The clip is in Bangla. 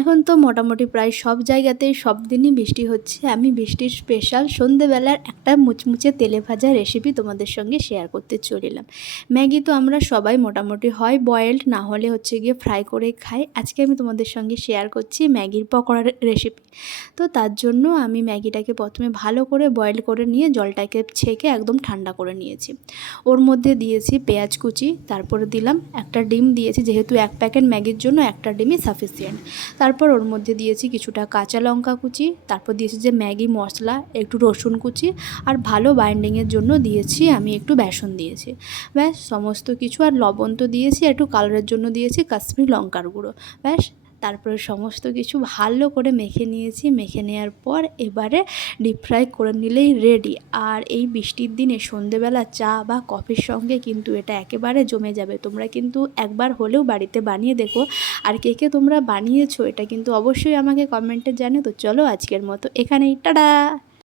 এখন তো মোটামুটি প্রায় সব জায়গাতেই সব দিনই বৃষ্টি হচ্ছে। আমি বৃষ্টির স্পেশাল সন্ধেবেলার একটা মুচমুচে তেলে ভাজা রেসিপি তোমাদের সঙ্গে শেয়ার করতে চলে এলাম। ম্যাগি তো আমরা সবাই মোটামুটি হয় বয়েলড, না হলে হচ্ছে গিয়ে ফ্রাই করে খাই। আজকে আমি তোমাদের সঙ্গে শেয়ার করছি ম্যাগির পকোড়ার রেসিপি। তো তার জন্য আমি ম্যাগিটাকে প্রথমে ভালো করে বয়েল করে নিয়ে জলটাকে ছেঁকে একদম ঠান্ডা করে নিয়েছি। ওর মধ্যে দিয়েছি পেঁয়াজ কুচি, তারপরে দিলাম একটা ডিম দিয়েছি, যেহেতু এক প্যাকেট ম্যাগির জন্য একটা ডিমই সাফিসিয়েন্ট। তারপর ওর মধ্যে দিয়েছি কিছুটা কাঁচা লঙ্কা কুচি, তারপর দিয়েছি যে ম্যাগি মশলা, একটু রসুন কুচি, আর ভালো বাইন্ডিংয়ের জন্য দিয়েছি আমি একটু বেসন দিয়েছি। ব্যাস সমস্ত কিছু, আর লবণ তো দিয়েছি, একটু কালারের জন্য দিয়েছি কাশ্মীরি লঙ্কার গুঁড়ো। ব্যাস তারপরে সমস্ত কিছু ভালো করে মেখে নিয়েছি। মেখে নেওয়ার পর এবারে ডিপ ফ্রাই করে নিলেই রেডি। আর এই বৃষ্টির দিনে সন্ধেবেলা চা বা কফির সঙ্গে কিন্তু এটা একেবারে জমে যাবে। তোমরা কিন্তু একবার হলেও বাড়িতে বানিয়ে দেখো। আর কে কে তোমরা বানিয়েছো এটা কিন্তু অবশ্যই আমাকে কমেন্টে জানিও। তো চলো আজকের মতো এখানেই, টাটা।